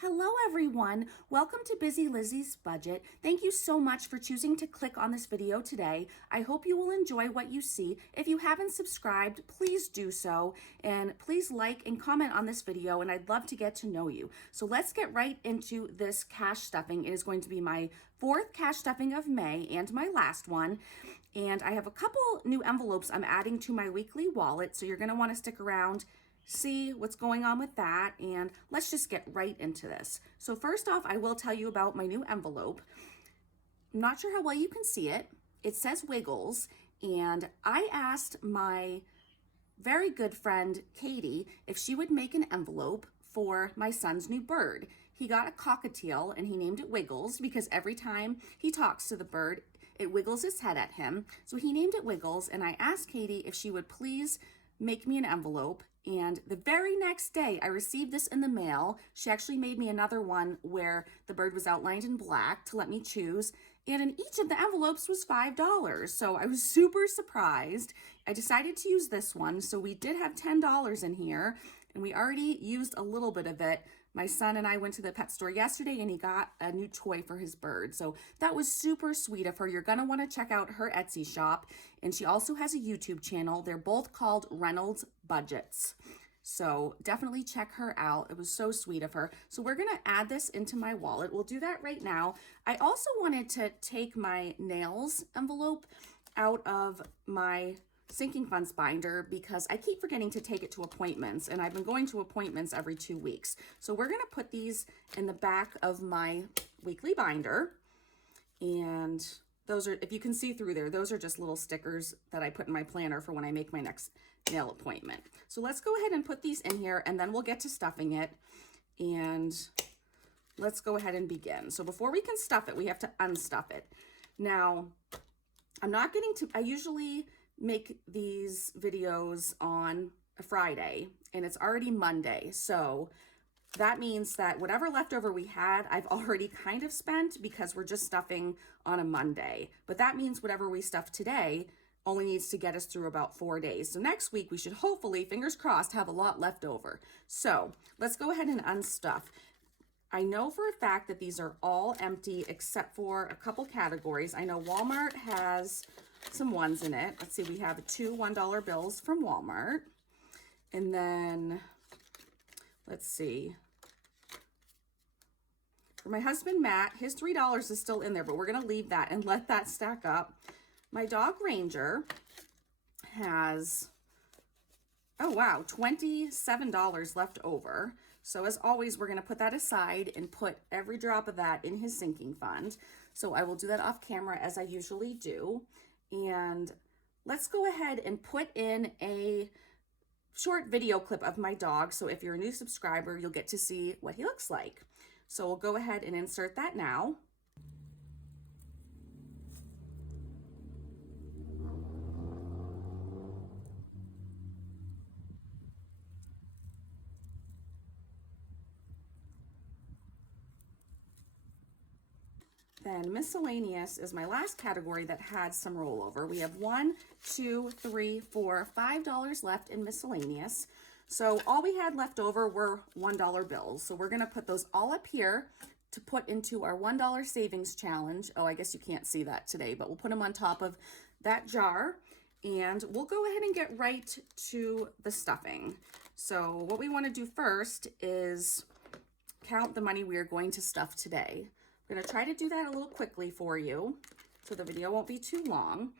Hello everyone, welcome to Busy Lizzie's Budget. Thank you so much for choosing to click on this video today. I hope you will enjoy what you see. If you haven't subscribed, please do so, and please like and comment on this video, and I'd love to get to know you. So let's get right into this cash stuffing. It is going to be my fourth cash stuffing of May and my last one, and I have a couple new envelopes I'm adding to my weekly wallet, so you're going to want to stick around, see what's going on with that, and let's just get right into this. So first off, I will tell you about my new envelope. I'm not sure how well you can see it. It says Wiggles, and I asked my very good friend Katie if she would make an envelope for my son's new bird. He got a cockatiel and he named it Wiggles because every time he talks to the bird, it wiggles its head at him. So he named it Wiggles, and I asked Katie if she would please make me an envelope. And the very next day I received this in the mail. She actually made me another one where the bird was outlined in black to let me choose. And in each of the envelopes was $5. So I was super surprised. I decided to use this one. So we did have $10 in here, and we already used a little bit of it. My son and I went to the pet store yesterday and he got a new toy for his bird. So that was super sweet of her. You're going to want to check out her Etsy shop. And she also has a YouTube channel. They're both called Reynolds Budgets. So definitely check her out. It was so sweet of her. So we're going to add this into my wallet. We'll do that right now. I also wanted to take my nails envelope out of my sinking funds binder because I keep forgetting to take it to appointments, and I've been going to appointments every 2 weeks. So we're going to put these in the back of my weekly binder, and those are, if you can see through there, those are just little stickers that I put in my planner for when I make my next nail appointment. So let's go ahead and put these in here, and then we'll get to stuffing it, and let's go ahead and begin. So before we can stuff it, we have to unstuff it. Now, I'm not getting to, I usually make these videos on a Friday and it's already Monday. So that means that whatever leftover we had, I've already kind of spent because we're just stuffing on a Monday. But that means whatever we stuff today only needs to get us through about 4 days. So next week we should hopefully, fingers crossed, have a lot left over. So let's go ahead and unstuff. I know for a fact that these are all empty except for a couple categories. I know Walmart has some ones in it. Let's see, we have 2 $1 bills from Walmart. And then, let's see. For my husband, Matt, his $3 is still in there, but we're going to leave that and let that stack up. My dog, Ranger, has, oh wow, $27 left over. So as always, we're going to put that aside and put every drop of that in his sinking fund. So I will do that off camera as I usually do. And let's go ahead and put in a short video clip of my dog. So if you're a new subscriber, you'll get to see what he looks like. So we'll go ahead and insert that now. Then miscellaneous is my last category that had some rollover. We have $1, $2, $3, $4, $5 left in miscellaneous. So all we had left over were $1 bills. So we're going to put those all up here to put into our $1 savings challenge. Oh, I guess you can't see that today, but we'll put them on top of that jar. And we'll go ahead and get right to the stuffing. So what we want to do first is count the money we are going to stuff today. I'm going to try to do that a little quickly for you so the video won't be too long.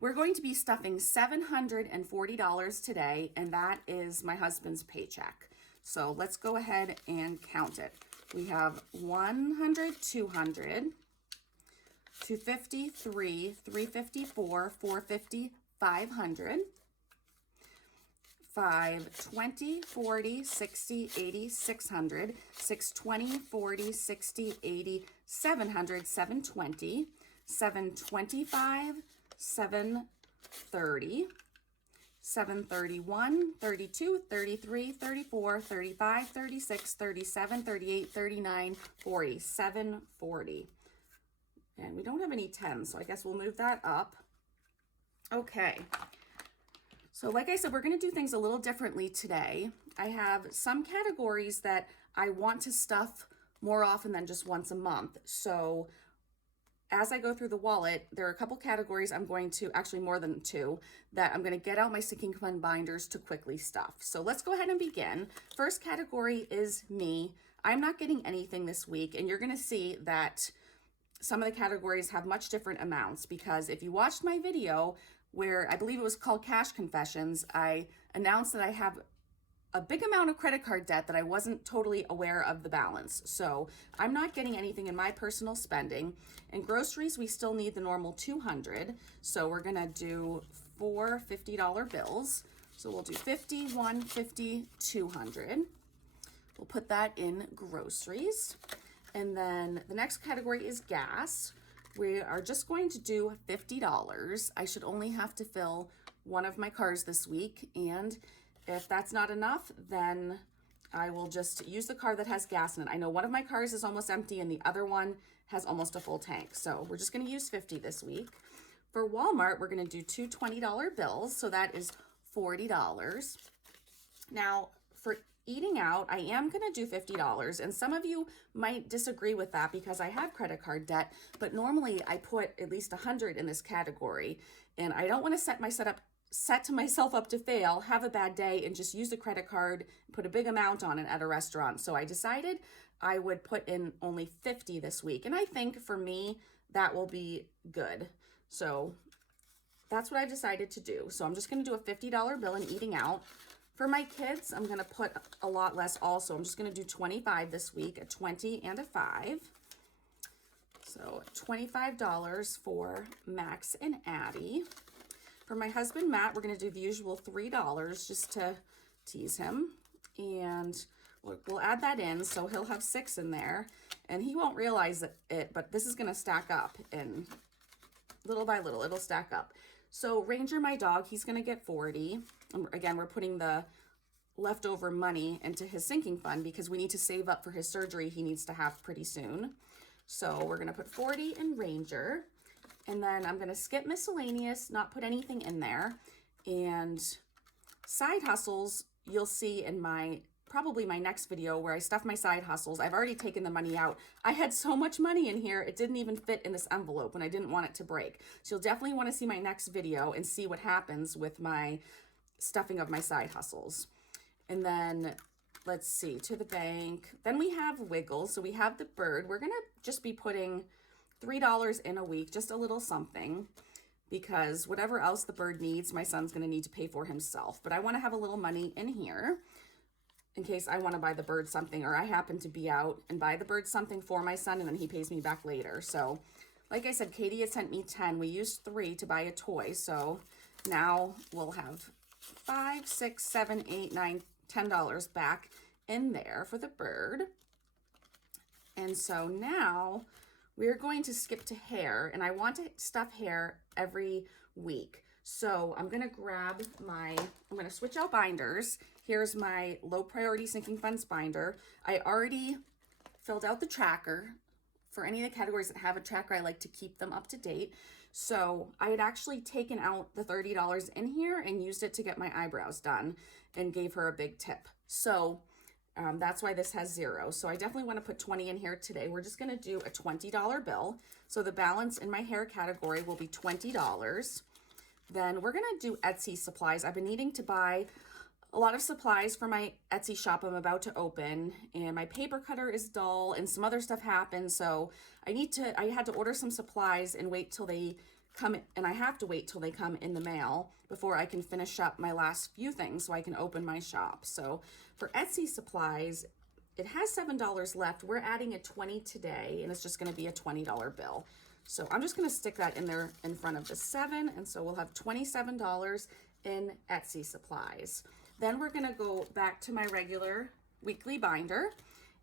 We're going to be stuffing $740 today, and that is my husband's paycheck. So let's go ahead and count it. We have 100, 200, 250, 354, 450, 500, 5, 20, 40, 60, 80, 600, 620, 40, 60, 80, 700, 720, 725, 730, 731, 32, 33, 34, 35, 36, 37, 38, 39, 40, 740. And we don't have any 10s, so I guess we'll move that up. Okay. So like I said, we're going to do things a little differently today. I have some categories that I want to stuff more often than just once a month. So as I go through the wallet, there are a couple categories I'm going to, actually more than two, that I'm going to get out my sinking fund binders to quickly stuff. So let's go ahead and begin. First category is me. I'm not getting anything this week, and you're going to see that some of the categories have much different amounts, because if you watched my video where I believe it was called Cash Confessions, I announced that I have a big amount of credit card debt that I wasn't totally aware of the balance. So I'm not getting anything in my personal spending. And groceries, we still need the normal 200. So we're gonna do 4 $50 bills. So we'll do 50, 150, 200. We'll put that in groceries. And then the next category is gas. We are just going to do $50. I should only have to fill one of my cars this week, and if that's not enough, then I will just use the car that has gas in it. I know one of my cars is almost empty and the other one has almost a full tank. So we're just gonna use 50 this week. For Walmart, we're gonna do two $20 bills. So that is $40. Now for eating out, I am gonna do $50. And some of you might disagree with that because I have credit card debt, but normally I put at least 100 in this category. And I don't wanna set myself up to fail, have a bad day, and just use the credit card, put a big amount on it at a restaurant. So I decided I would put in only 50 this week. And I think for me, that will be good. So that's what I decided to do. So I'm just gonna do a $50 bill and eating out. For my kids, I'm gonna put a lot less also. I'm just gonna do 25 this week, a 20 and a 5. So $25 for Max and Addie. For my husband, Matt, we're gonna do the usual $3 just to tease him. And we'll add that in, so he'll have 6 in there. And he won't realize it, but this is gonna stack up, and little by little, it'll stack up. So Ranger, my dog, he's gonna get 40. Again, we're putting the leftover money into his sinking fund because we need to save up for his surgery he needs to have pretty soon. So we're gonna put 40 in Ranger. And then I'm gonna skip miscellaneous, not put anything in there. And side hustles, you'll see in probably my next video where I stuff my side hustles. I've already taken the money out. I had so much money in here, it didn't even fit in this envelope and I didn't want it to break. So you'll definitely wanna see my next video and see what happens with my stuffing of my side hustles. And then let's see, to the bank. Then we have Wiggle, so we have the bird. We're gonna just be putting $3 in a week, just a little something, because whatever else the bird needs, my son's gonna need to pay for himself. But I wanna have a little money in here in case I wanna buy the bird something, or I happen to be out and buy the bird something for my son and then he pays me back later. So like I said, Katie had sent me 10. We used 3 to buy a toy. So now we'll have 5, 6, 7, 8, 9, $10 back in there for the bird. And so now we're going to skip to hair, and I want to stuff hair every week. So I'm gonna I'm gonna switch out binders. Here's my low priority sinking funds binder. I already filled out the tracker. For any of the categories that have a tracker, I like to keep them up to date. So I had actually taken out the $30 in here and used it to get my eyebrows done and gave her a big tip. So that's why this has 0. So I definitely want to put 20 in here today. We're just going to do a $20 bill. So the balance in my hair category will be $20. Then we're going to do Etsy supplies. I've been needing to buy a lot of supplies for my Etsy shop I'm about to open, and my paper cutter is dull and some other stuff happened. So I had to order some supplies and wait till they come, and I have to wait till they come in the mail before I can finish up my last few things so I can open my shop. So for Etsy supplies, it has $7 left. We're adding a 20 today, and it's just gonna be a $20 bill. So I'm just gonna stick that in there in front of the 7, and so we'll have $27 in Etsy supplies. Then we're gonna go back to my regular weekly binder,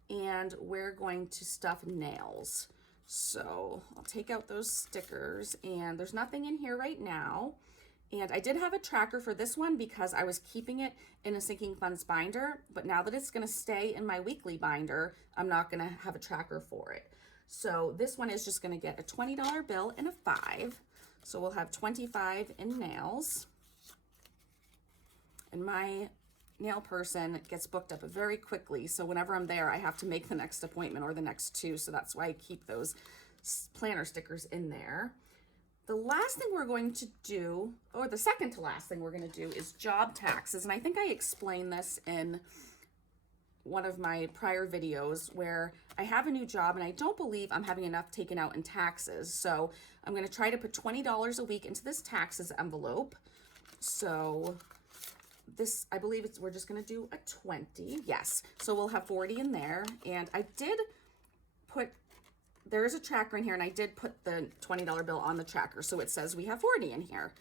and we're going to stuff nails. So I'll take out those stickers, and there's nothing in here right now. And I did have a tracker for this one because I was keeping it in a sinking funds binder, but now that it's gonna stay in my weekly binder, I'm not gonna have a tracker for it. So this one is just gonna get a $20 bill and a 5. So we'll have 25 in nails. And my nail person gets booked up very quickly. So whenever I'm there, I have to make the next appointment or the next two. So that's why I keep those planner stickers in there. The last thing we're going to do, or the second to last thing we're going to do, is job taxes. And I think I explained this in one of my prior videos where I have a new job and I don't believe I'm having enough taken out in taxes. So I'm going to try to put $20 a week into this taxes envelope. So this, I believe we're just going to do a 20. Yes. So we'll have 40 in there. And I did put, there is a tracker in here, and I did put the $20 bill on the tracker. So it says we have 40 in here.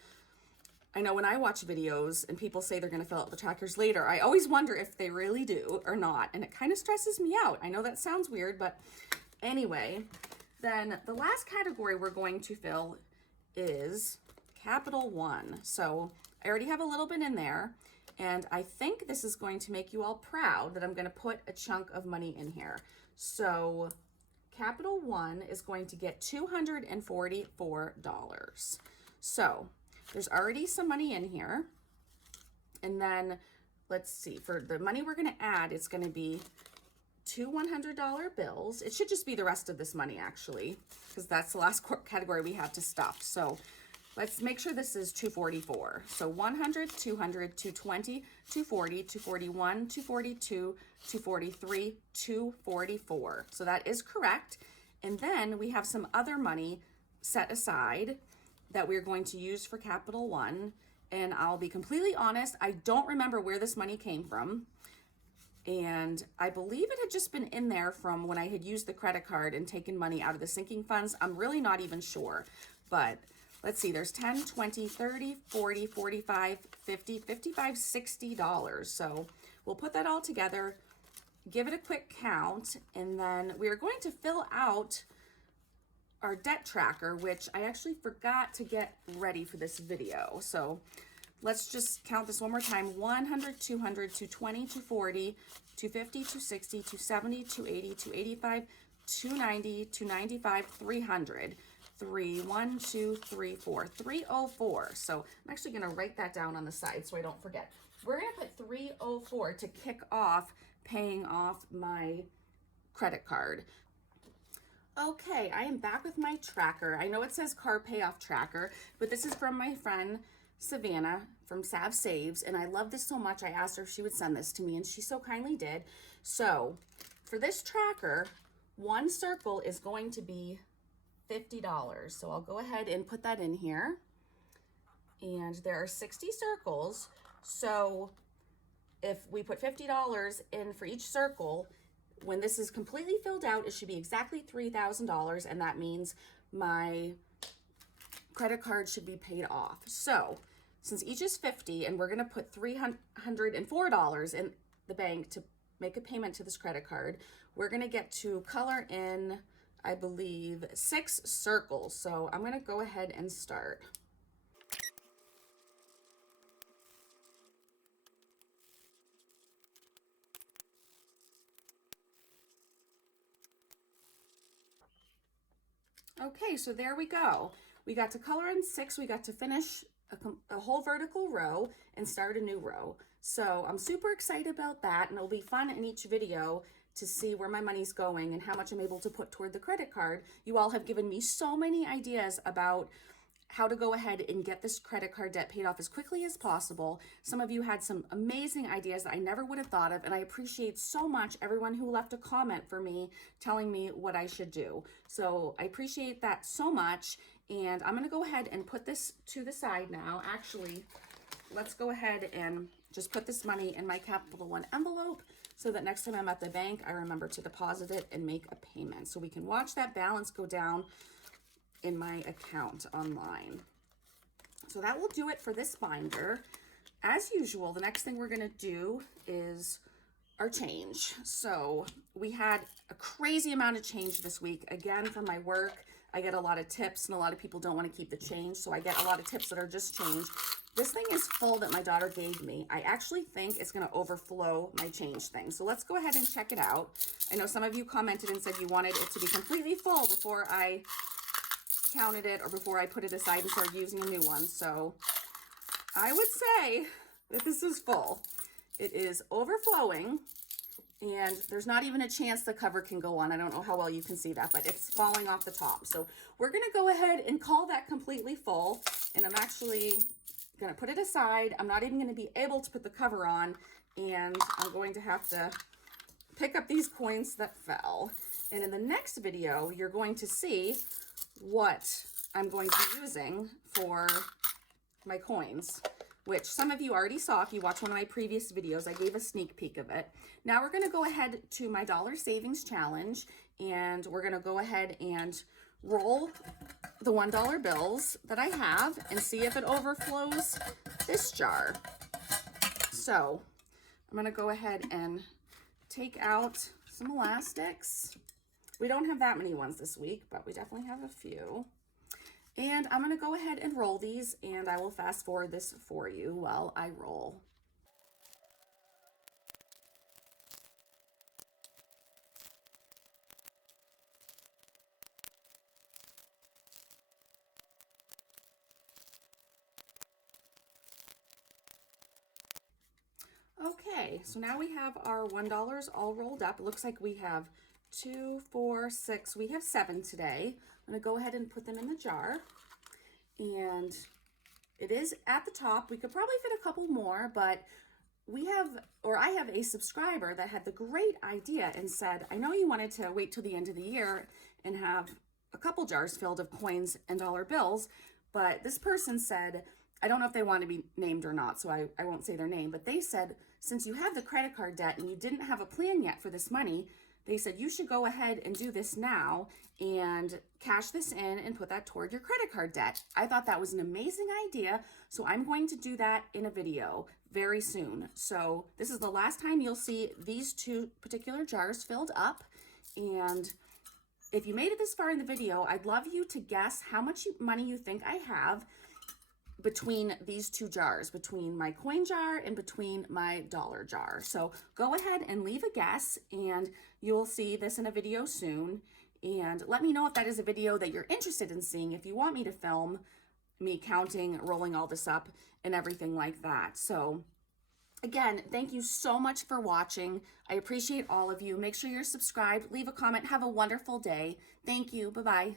I know when I watch videos and people say they're going to fill out the trackers later, I always wonder if they really do or not. And it kind of stresses me out. I know that sounds weird, but anyway, then the last category we're going to fill is Capital One. So I already have a little bit in there, and I think this is going to make you all proud that I'm going to put a chunk of money in here. So Capital One is going to get $244. So there's already some money in here. And then let's see, for the money we're going to add, it's going to be two $100 bills. It should just be the rest of this money, actually, because that's the last category we have to stuff. So let's make sure this is 244. So 100, 200, 220, 240, 241, 242, 243, 244. So that is correct. And then we have some other money set aside that we're going to use for Capital One. And I'll be completely honest, I don't remember where this money came from. And I believe it had just been in there from when I had used the credit card and taken money out of the sinking funds. I'm really not even sure. But let's see, there's 10, 20, 30, 40, 45, 50, 55, $60. So we'll put that all together, give it a quick count, and then we are going to fill out our debt tracker, which I actually forgot to get ready for this video. So let's just count this one more time. 100, 200, 220, 240, 250, 260, 270, 280, 285, 290, 295, 300. 1, 2, 3, 4, 304. So I'm actually going to write that down on the side so I don't forget. We're going to put 304 to kick off paying off my credit card. Okay, I am back with my tracker. I know it says car payoff tracker, but this is from my friend Savannah from Sav Saves, and I love this so much I asked her if she would send this to me, and she so kindly did. So for this tracker, one circle is going to be $50. So I'll go ahead and put that in here. And there are 60 circles. So if we put $50 in for each circle, when this is completely filled out, it should be exactly $3,000. And that means my credit card should be paid off. So since each is 50 and we're going to put $304 in the bank to make a payment to this credit card, we're going to get to color in, I believe, 6 circles. So I'm going to go ahead and start. Okay, so there we go. We got to color in 6. We got to finish a whole vertical row and start a new row. So I'm super excited about that, and it'll be fun in each video to see where my money's going and how much I'm able to put toward the credit card. You all have given me so many ideas about how to go ahead and get this credit card debt paid off as quickly as possible. Some of you had some amazing ideas that I never would have thought of, and I appreciate so much everyone who left a comment for me telling me what I should do. So I appreciate that so much, and I'm gonna go ahead and put this to the side now. Actually, let's go ahead and just put this money in my Capital One envelope so that next time I'm at the bank, I remember to deposit it and make a payment. So we can watch that balance go down in my account online. So that will do it for this binder. As usual, the next thing we're gonna do is our change. So we had a crazy amount of change this week. Again, from my work, I get a lot of tips, and a lot of people don't want to keep the change. So I get a lot of tips that are just change. This thing is full that my daughter gave me. I actually think it's going to overflow my change thing. So let's go ahead and check it out. I know some of you commented and said you wanted it to be completely full before I counted it or before I put it aside and started using a new one. So I would say that this is full. it is overflowing, and there's not even a chance the cover can go on. I don't know how well you can see that, but it's falling off the top. So we're gonna go ahead and call that completely full, and I'm actually gonna put it aside. I'm not even gonna be able to put the cover on, and I'm going to have to pick up these coins that fell. And in the next video, you're going to see what I'm going to be using for my coins, which some of you already saw if you watched one of my previous videos. I gave a sneak peek of it. Now we're going to go ahead to my dollar savings challenge, and we're going to go ahead and roll the $1 bills that I have and see if it overflows this jar. So I'm going to go ahead and take out some elastics. We don't have that many ones this week, but we definitely have a few. And I'm going to go ahead and roll these, and I will fast forward this for you while I roll. Okay, so now we have our $1 all rolled up. It looks like we have 2, 4, 6, we have 7 today. I'm going to go ahead and put them in the jar. And it is at the top. We could probably fit a couple more, but I have a subscriber that had the great idea and said, I know you wanted to wait till the end of the year and have a couple jars filled of coins and dollar bills, but this person said, I don't know if they want to be named or not, so I won't say their name, but they said, since you have the credit card debt and you didn't have a plan yet for this money, they said you should go ahead and do this now and cash this in and put that toward your credit card debt. I thought that was an amazing idea, so I'm going to do that in a video very soon. So this is the last time you'll see these 2 particular jars filled up. And if you made it this far in the video, I'd love you to guess how much money you think I have between these 2 jars, between my coin jar and between my dollar jar. So go ahead and leave a guess, and you'll see this in a video soon. And let me know if that is a video that you're interested in seeing, if you want me to film me counting, rolling all this up, and everything like that. So again, thank you so much for watching. I appreciate all of you. Make sure you're subscribed, leave a comment, have a wonderful day. Thank you. Bye-bye.